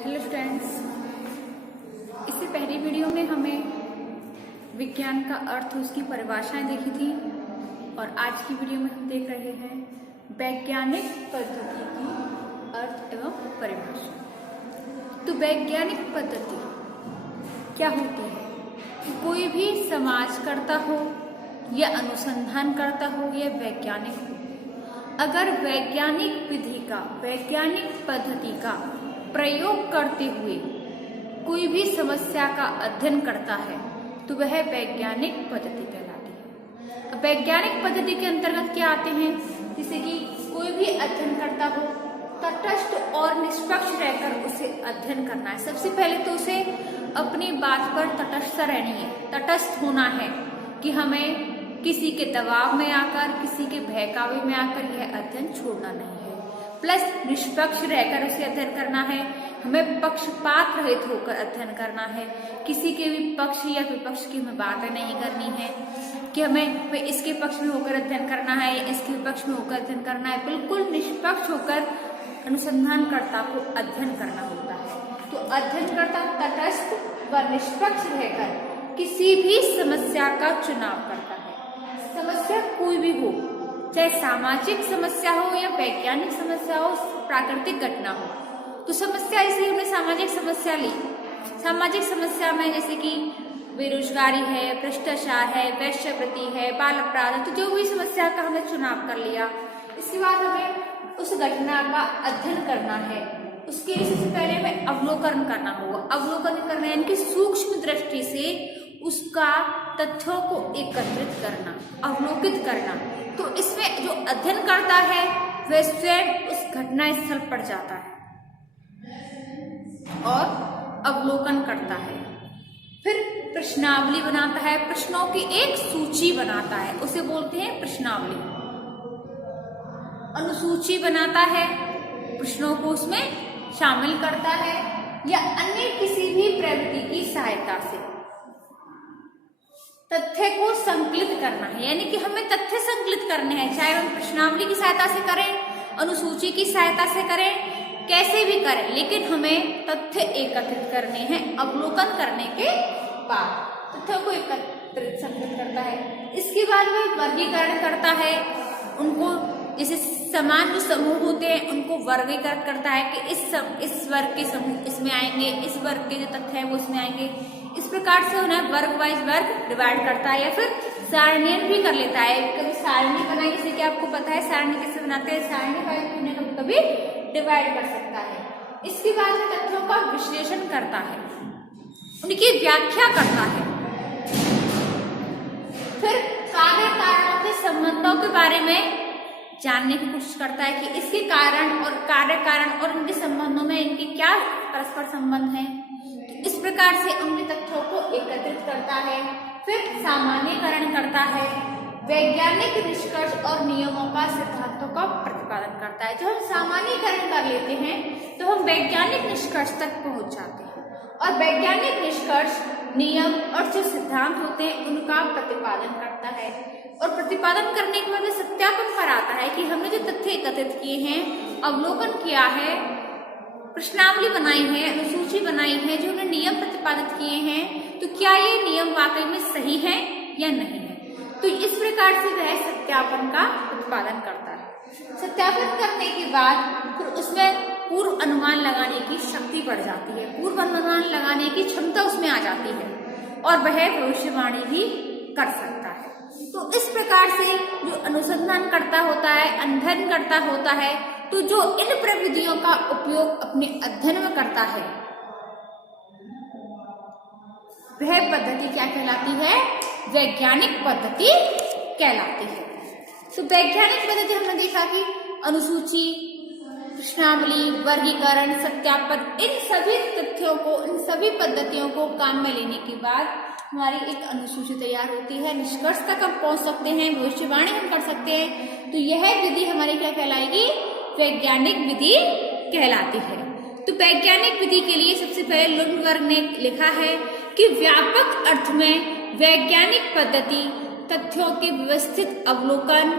Hello friends, इससे पहली video में हमें विज्ञान का अर्थ, उसकी परिभाषाएं देखी थी और आज की वीडियो में हम देख रहे हैं वैज्ञानिक पद्धति की अर्थ एवं परिभाषा। तो वैज्ञानिक पद्धति क्या होती है कि कोई भी समाज करता हो या अनुसंधान करता हो या वैज्ञानिक हो, अगर वैज्ञानिक विधि का, वैज्ञानिक पद्धति का प्रयोग करते हुए कोई भी समस्या का अध्ययन करता है तो वह वैज्ञानिक पद्धति कहलाती है। अब वैज्ञानिक पद्धति के अंतर्गत क्या आते हैं, जैसे कि कोई भी अध्ययन करता हो, तटस्थ और निष्पक्ष रहकर उसे अध्ययन करना है। सबसे पहले तो उसे अपनी बात पर तटस्थ रहनी है, तटस्थ होना है कि हमें किसी के दबाव में आकर, किसी के बहकावे में आकर यह अध्ययन छोड़ना नहीं है। प्लस निष्पक्ष रहकर उसे अध्ययन करना है, हमें पक्षपात रहित होकर अध्ययन करना है, किसी के भी पक्ष या विपक्ष की हमें बातें नहीं करनी है कि हमें इसके पक्ष में होकर अध्ययन करना है या इसके विपक्ष में होकर अध्ययन करना है। बिल्कुल निष्पक्ष होकर अनुसंधानकर्ता को अध्ययन करना होता है। तो अध्ययनकर्ता तटस्थ व निष्पक्ष रहकर किसी भी समस्या का चुनाव करता है। समस्या कोई भी हो, चाहे सामाजिक समस्या हो या वैज्ञानिक समस्या हो, प्राकृतिक घटना हो। तो समस्या इसलिए हमने सामाजिक समस्या ली। सामाजिक समस्या में जैसे कि बेरोजगारी है, भ्रष्टाचार है, वेश्यावृत्ति है, बाल अपराध है, तो जो भी समस्या का हमने चुनाव कर लिया, इसके बाद हमें उस घटना का अध्ययन करना है। उसके लिए सबसे पहले हमें अवलोकन करना होगा। अवलोकन करना यानी कि सूक्ष्म दृष्टि से उसका तथ्यों को एकत्रित करना, अवलोकित करना। तो इसमें जो अध्ययन करता है वह स्वयं उस घटना स्थल पर जाता है और अवलोकन करता है। फिर प्रश्नावली बनाता है, प्रश्नों की एक सूची बनाता है, उसे बोलते हैं प्रश्नावली। अनुसूची बनाता है, प्रश्नों को उसमें शामिल करता है या अन्य किसी भी प्रवृत्ति की सहायता से तथ्य को संकलित करना है। यानी कि हमें तथ्य संकलित करने हैं, चाहे हम प्रश्नावली की सहायता से करें, अनुसूची की सहायता से करें, कैसे भी करें, लेकिन हमें तथ्य एकत्रित करने हैं। अवलोकन करने के बाद तथ्यों को एकत्रित संकलित करता है। इसके बाद वह वर्गीकरण करता है, उनको जैसे समान जो समूह होते हैं उनको वर्गीकरण करता है कि इस वर्ग के समूह इसमें आएंगे, इस वर्ग के जो तथ्य हैं वो इसमें आएंगे। इस प्रकार से उन्हें वर्ग वाइज वर्ग डिवाइड करता है या फिर सारणीयन भी कर लेता है। कभी सारणी बनाई, जैसे कि आपको पता है सारणी कैसे बनाते हैं, सारणी वाइज उन्हें कभी डिवाइड कर सकता है। इसके बाद तथ्यों का विश्लेषण करता है, उनकी व्याख्या करता है। फिर कार्य कारणों के संबंधों के बारे में जानने की कोशिश करता है कि इसके कारण और कार्य कारण और उनके संबंधों में इनके क्या परस्पर संबंध हैं। तो इस प्रकार से उनके तथ्यों को एकत्रित करता है। फिर सामान्यीकरण करता है, वैज्ञानिक निष्कर्ष और नियमों का, सिद्धांतों का प्रतिपादन करता है। जब हम सामान्यीकरण कर लेते हैं तो हम वैज्ञानिक निष्कर्ष तक पहुंच जाते हैं और वैज्ञानिक निष्कर्ष, नियम और जो सिद्धांत होते हैं उनका प्रतिपादन करता है। और प्रतिपादन करने के बाद सत्यापन पर आता है कि हमने जो तथ्य एकत्रित किए हैं, अवलोकन किया है, प्रश्नावली बनाई है, अनुसूची बनाई है, जो हमने नियम प्रतिपादित किए हैं, तो क्या ये नियम वाकई में सही है या नहीं है। तो इस प्रकार से वह सत्यापन का उत्पादन करता है। सत्यापन करने के बाद फिर उसमें पूर्व अनुमान लगाने की शक्ति बढ़ जाती है, पूर्व अनुमान लगाने की क्षमता उसमें आ जाती है और वह भविष्यवाणी भी कर सकता है। तो इस प्रकार से जो अनुसंधान करता होता है, अध्ययन करता होता है, तो जो इन प्रविधियों का उपयोग अपने अध्ययन में करता है वह पद्धति क्या कहलाती है, वैज्ञानिक पद्धति कहलाती है। तो वैज्ञानिक पद्धति हमने देखा कि अनुसूची, प्रश्नावली, वर्गीकरण, सत्यापन, इन सभी तथ्यों को, इन सभी पद्धतियों को काम में लेने के बाद हमारी एक अनुसूची तैयार होती है। निष्कर्ष तक हम पहुंच सकते हैं, भविष्यवाणी हम कर सकते हैं। तो यह विधि हमारी क्या कहलाएगी, वैज्ञानिक विधि कहलाती है। तो वैज्ञानिक विधि के लिए सबसे पहले लुंडबर्ग ने लिखा है कि व्यापक अर्थ में वैज्ञानिक पद्धति तथ्यों के व्यवस्थित अवलोकन,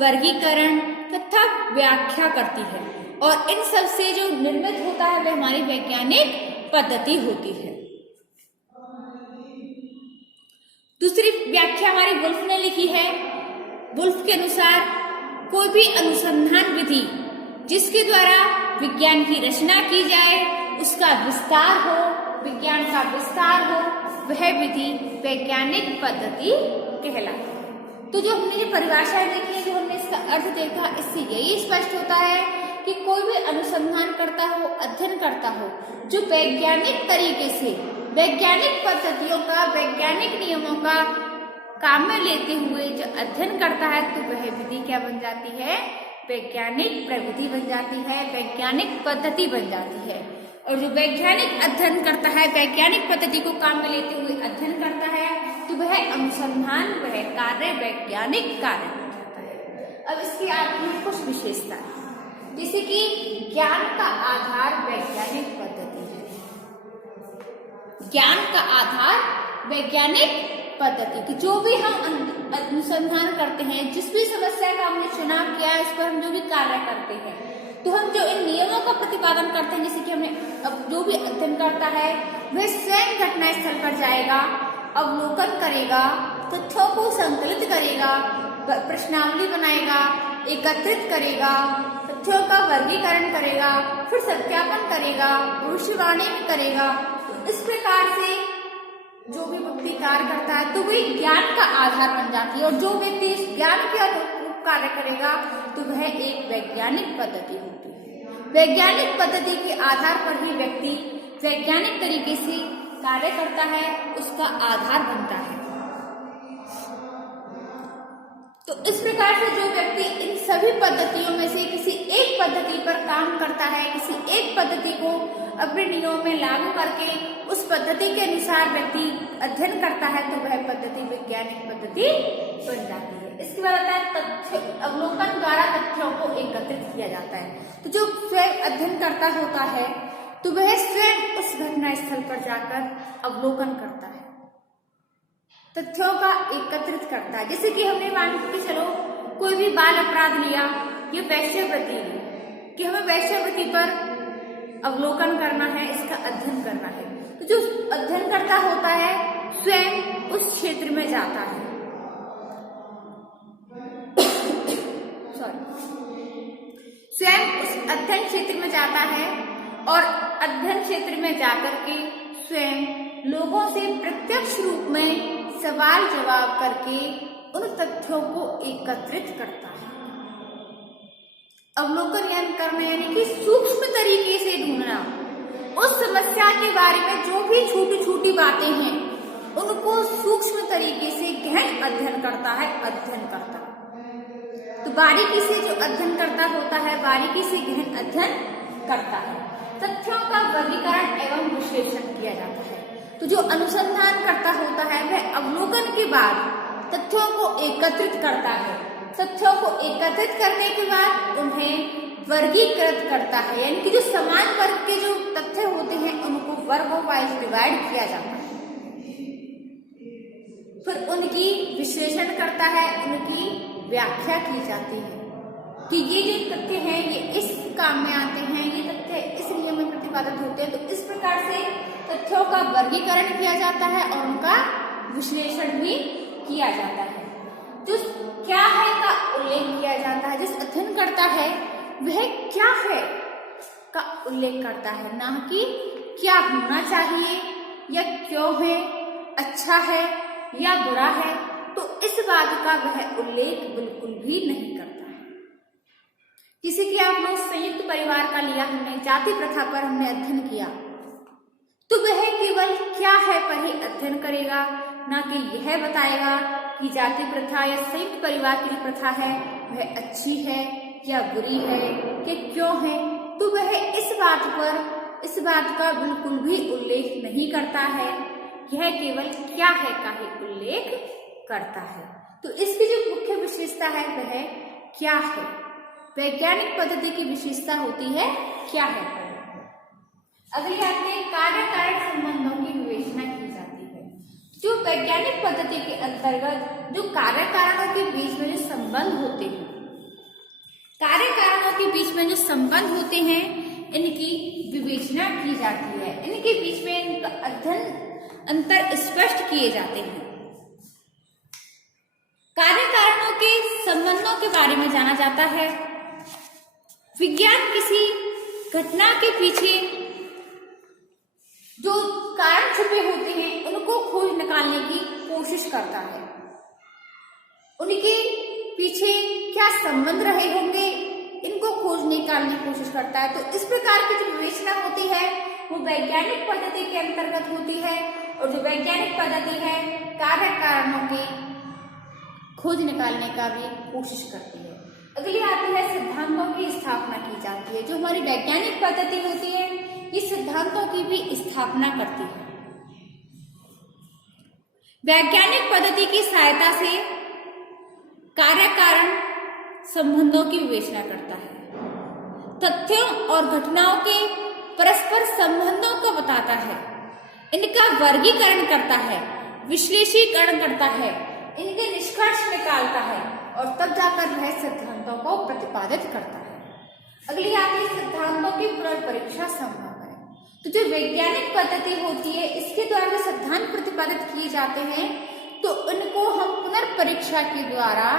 वर्गीकरण तथा व्याख्या करती है। और इन सब से जो निर्मित होता है वह हमारी वैज्ञानिक पद्धति होती है। दूसरी व्याख्या हमारी वुल्फ ने लिखी है। वुल्फ के अनुसार कोई भी अनुसंधान विधि जिसके द्वारा विज्ञान की रचना की जाए, उसका विस्तार हो, विज्ञान का विस्तार हो, वह विधि वैज्ञानिक पद्धति कहलाती है। तो जो हमने जो परिभाषाएं देखी है, जो हमने इसका अर्थ देखा, इससे यही स्पष्ट होता है कि कोई भी अनुसंधान करता हो, अध्ययन करता हो, जो वैज्ञानिक तरीके से वैज्ञानिक पद्धतियों का, वैज्ञानिक नियमों का काम में लेते हुए जो अध्ययन करता है, तो वह विधि क्या बन जाती है? वैज्ञानिक प्रविधि बन जाती है, वैज्ञानिक पद्धति बन जाती है। और जो वैज्ञानिक अध्ययन करता है, वैज्ञानिक पद्धति को काम में लेते हुए अध्ययन करता है, तो वह अनुसंधान, वह कार्य वैज्ञानिक कार्य बन जाता है। अब इसकी आपकी कुछ विशेषता है, जैसे कि ज्ञान का आधार वैज्ञानिक पद्धति है। ज्ञान का आधार वैज्ञानिक पद्धति की जो भी हम अनुसंधान करते हैं, जिस भी समस्या का हमने चुनाव किया है, उस पर हम जो भी कार्य करते हैं, तो हम जो इन नियमों का प्रतिपादन करते हैं, जैसे कि हमने अब जो भी अध्ययन करता है वह स्वयं घटना स्थल पर जाएगा, अवलोकन करेगा, तथ्यों को संकलित करेगा, प्रश्नावली बनाएगा, एकत्रित करेगा, तथ्यों का वर्गीकरण करेगा, फिर सत्यापन करेगा, भविष्यवाणी करेगा। तो इस प्रकार से जो भी व्यक्ति कार्य करता है, तो वही ज्ञान का आधार बन जाती है। और जो व्यक्ति इस ज्ञान के अनुरूप कार्य करेगा, तो वह एक वैज्ञानिक पद्धति होती है। वैज्ञानिक पद्धति के आधार पर ही व्यक्ति वैज्ञानिक तरीके से कार्य करता है, उसका आधार बनता है। तो इस प्रकार से जो व्यक्ति इन सभी पद्धतियों में से किसी एक पद्धति पर काम करता है, किसी एक पद्धति को अपने नियमों में लागू करके उस पद्धति के अनुसार व्यक्ति अध्ययन करता है, तो वह पद्धति वैज्ञानिक पद्धति बन जाती है। इसके बाद आता है तथ्य अवलोकन द्वारा तथ्यों को एकत्रित किया जाता है। तो जो स्वयं अध्ययन करता होता है, तो वह स्वयं उस घटना स्थल पर जाकर अवलोकन करता है, तथ्यों का एकत्रित करता है। जैसे कि हमने मान के चलो कोई भी बाल अपराध लिया, ये वैश्यवृत्ति ली, कि हमें वैश्यवृत्ति पर अवलोकन करना है, इसका अध्ययन करना है। तो जो अध्ययन करता होता है स्वयं उस क्षेत्र में जाता है, स्वयं उस अध्ययन क्षेत्र में जाता है और अध्ययन क्षेत्र में जाकर के स्वयं लोगों से प्रत्यक्ष रूप में सवाल जवाब करके उन तथ्यों को एकत्रित करता है। अवलोकन करना यानी कि सूक्ष्म तरीके से ढूंढना, उस समस्या के बारे में जो भी छोटी छोटी बातें हैं उनको सूक्ष्म तरीके से गहन अध्ययन करता है, अध्ययन करता है। तो बारीकी से जो अध्ययन करता होता है, बारीकी से गहन अध्ययन करता है। तथ्यों का वर्गीकरण एवं विश्लेषण किया जाता है। तो जो अनुसंधान करता होता है वह अवलोकन के बाद तथ्यों को एकत्रित करता है। तथ्यों को एकत्रित करने के बाद उन्हें वर्गीकृत करता है, यानी कि जो समान वर्ग के जो तथ्य होते हैं उनको वर्गों वाइज डिवाइड किया जाता है। फिर उनकी विश्लेषण करता है, उनकी व्याख्या की जाती है कि ये जो तथ्य हैं ये इस काम में आते हैं, ये तथ्य इस नियम में प्रतिपादित होते हैं। तो इस प्रकार से तथ्यों का वर्गीकरण किया जाता है और उनका विश्लेषण भी किया जाता है। जो क्या है का उल्लेख किया जाता है, जिस अध्ययन करता है वह क्या है का उल्लेख करता है, ना कि क्या होना चाहिए या क्यों है, अच्छा है या बुरा है। तो इस बात का वह उल्लेख बिल्कुल भी नहीं करता है। जैसे कि आप लोग संयुक्त परिवार का लिया, हमने जाति प्रथा पर हमने अध्ययन किया, तो वह केवल क्या है पर ही अध्ययन करेगा, ना कि यह बताएगा कि जाति प्रथा या संयुक्त परिवार की जो प्रथा है वह अच्छी है या बुरी है कि क्यों है। तो वह इस बात का बिल्कुल भी उल्लेख नहीं करता है, यह केवल क्या है का ही उल्लेख करता है। तो इसकी जो मुख्य विशेषता है वह क्या है। वैज्ञानिक पद्धति की विशेषता होती है क्या है। अगली आते हैं कार्य कारण संबंधों की विवेचना की जाती है। जो वैज्ञानिक पद्धति के अंतर्गत जो कार्य कारणों के बीच में जो संबंध होते हैं कार्य कारणों के बीच में जो संबंध होते हैं इनकी विवेचना की जाती है, इनके बीच में इनका अध्ययन अंतर स्पष्ट किए जाते हैं। कार्य कारणों के संबंधों के बारे में जाना जाता है। विज्ञान किसी घटना के पीछे जो कारण छुपे होते हैं उनको खोज निकालने की कोशिश करता है, उनके पीछे क्या संबंध रहे होंगे इनको खोज निकालने की कोशिश करता है। तो इस प्रकार की जो विवेचना होती है वो वैज्ञानिक पद्धति के अंतर्गत होती है, और जो वैज्ञानिक पद्धति है कार्य कारणों की खोज निकालने का भी कोशिश करती है। अगली आती है सिद्धांतों की स्थापना की जाती है। जो हमारी वैज्ञानिक पद्धति होती है ये सिद्धांतों की भी स्थापना करती है। वैज्ञानिक पद्धति की सहायता से कार्य कारण संबंधों की विवेचना करता है, तथ्यों और घटनाओं के परस्पर संबंधों को बताता है, इनका वर्गीकरण करता है, विश्लेषीकरण करता है, इनके निष्कर्ष निकालता है और तब जाकर वह सिद्धांतों को प्रतिपादित करता है। अगली आती है सिद्धांतों की पुनर्परीक्षा संभव है। तो जो वैज्ञानिक पद्धति होती है इसके द्वारा जो सिद्धांत प्रतिपादित किए जाते हैं तो उनको हम पुनर्परीक्षा के द्वारा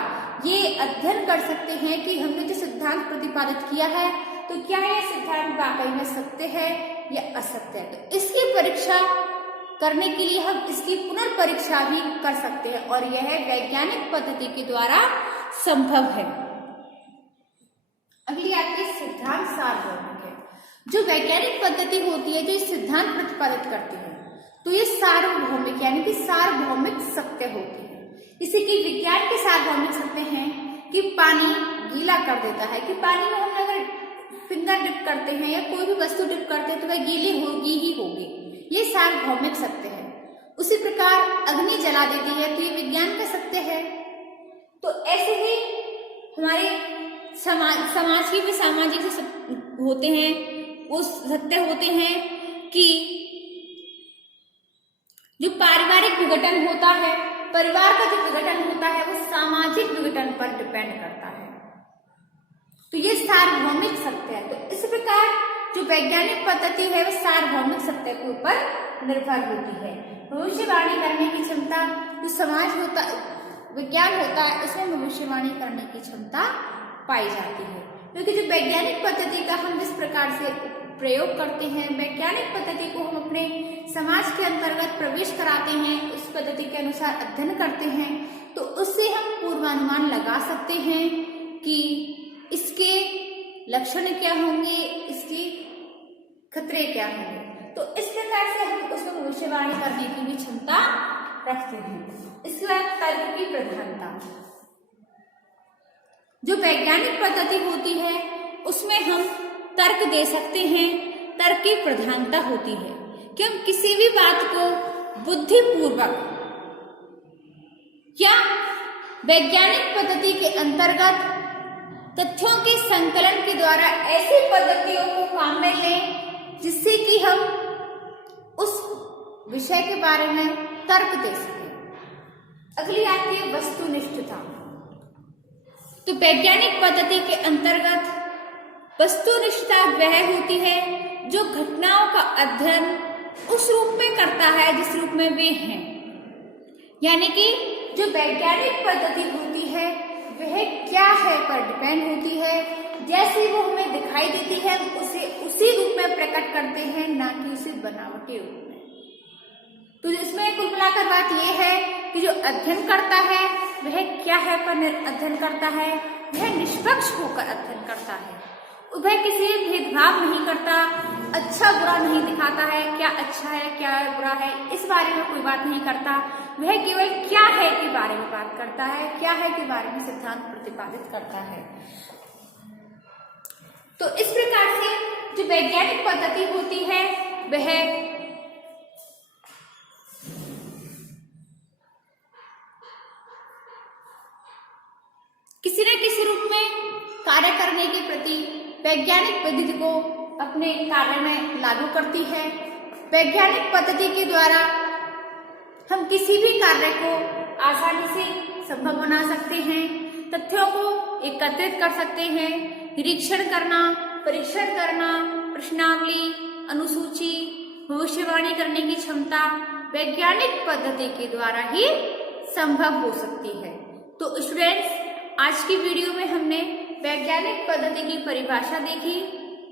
ये अध्ययन कर सकते हैं कि हमने जो सिद्धांत प्रतिपादित किया है तो क्या यह सिद्धांत वाकई में सत्य है या असत्य है। तो इसकी परीक्षा करने के लिए हम इसकी पुनर्परीक्षा भी कर सकते हैं और यह वैज्ञानिक पद्धति के द्वारा संभव है। अगली आती है सिद्धांत सार्वभौमिक है। जो वैज्ञानिक पद्धति होती है जो सिद्धांत प्रतिपादित करती है तो ये सार्वभौमिक यानी कि सार्वभौमिक सत्य होती है। इसी की विज्ञान के सार्वभौमिक सत्य हैं कि पानी गीला कर देता है, कि पानी में हम अगर फिंगर डिप करते हैं या कोई भी वस्तु डिप करते हैं तो वह गीली होगी ही होगी, ये सार्वभौमिक सत्य है। उसी प्रकार अग्नि जला देती है तो ये विज्ञान का सत्य है। तो ऐसे ही हमारे समाज के भी सामाजिक होते हैं वो सत्य होते हैं कि जो पारिवारिक विघटन होता है, परिवार का जो विघटन होता है वो सामाजिक विघटन पर डिपेंड करता है। तो ये सार्वभौमिक सत्य है। तो इस प्रकार जो वैज्ञानिक पद्धति है वो सार्वभौमिक सत्य के ऊपर निर्भर होती है। भविष्यवाणी करने की क्षमता जो समाज होता विज्ञान होता है उसमें भविष्यवाणी करने की क्षमता पाई जाती है, क्योंकि जो वैज्ञानिक पद्धति का हम जिस प्रकार से प्रयोग करते हैं, वैज्ञानिक पद्धति को हम अपने समाज के अंतर्गत प्रवेश कराते हैं, उस पद्धति के अनुसार अध्ययन करते हैं, तो उससे हम पूर्वानुमान लगा सकते हैं कि इसके लक्षण क्या होंगे, इसके खतरे क्या होंगे। तो इस प्रकार से हम उसमें भविष्यवाणी करने की भी क्षमता रखते हैं। इसके बाद तर्क की प्रधानता। जो वैज्ञानिक पद्धति होती है उसमें हम तर्क दे सकते हैं, तर्क की प्रधानता होती है कि हम किसी भी बात को बुद्धिपूर्वक या वैज्ञानिक पद्धति के अंतर्गत तथ्यों के संकलन के द्वारा ऐसी पद्धतियों को काम में लें जिससे कि हम उस विषय के बारे में तर्क दे सकें। अगली आती है वस्तुनिष्ठता। तो वैज्ञानिक पद्धति के अंतर्गत वस्तुनिष्ठता वह होती है जो घटनाओं का अध्ययन उस रूप में करता है जिस रूप में वे हैं, यानी कि जो वैज्ञानिक पद्धति होती है वह क्या है पर डिपेंड होती है। जैसे वो हमें दिखाई देती है उसे उसी रूप में प्रकट करते हैं, ना कि उसे बनावटी रूप में। तो इसमें कुल मिलाकर बात यह है कि जो अध्ययन करता है वह क्या है पर अध्ययन करता है, वह निष्पक्ष होकर अध्ययन करता है, वह किसी भेदभाव नहीं करता, अच्छा बुरा नहीं दिखाता है, क्या अच्छा है क्या बुरा है इस बारे में कोई बात नहीं करता, वह केवल क्या है के बारे में बात करता है, क्या है के बारे में सिद्धांत प्रतिपादित करता है। तो इस प्रकार से जो वैज्ञानिक पद्धति होती है वह किसी न किसी रूप में कार्य करने के प्रति वैज्ञानिक पद्धति को अपने कार्य में लागू करती है। वैज्ञानिक पद्धति के द्वारा हम किसी भी कार्य को आसानी से संभव बना सकते हैं। तथ्यों को एकत्रित कर सकते हैं, निरीक्षण करना, परीक्षण करना, प्रश्नावली, अनुसूची, भविष्यवाणी करने की क्षमता वैज्ञानिक पद्धति के द्वारा ही संभव हो सकती है। तो स्टूडेंट्स, आज की वीडियो में हमने वैज्ञानिक पद्धति की परिभाषा देखी,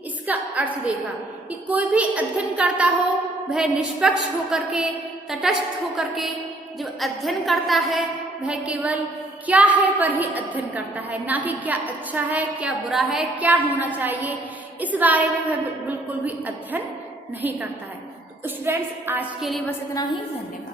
इसका अर्थ देखा कि कोई भी अध्ययन करता हो वह निष्पक्ष होकर के, तटस्थ होकर के जो अध्ययन करता है वह केवल क्या है पर ही अध्ययन करता है, ना कि क्या अच्छा है, क्या बुरा है, क्या होना चाहिए, इस बारे में वह बिल्कुल भी अध्ययन नहीं करता है। तो स्टूडेंट्स, आज के लिए बस इतना ही। धन्यवाद।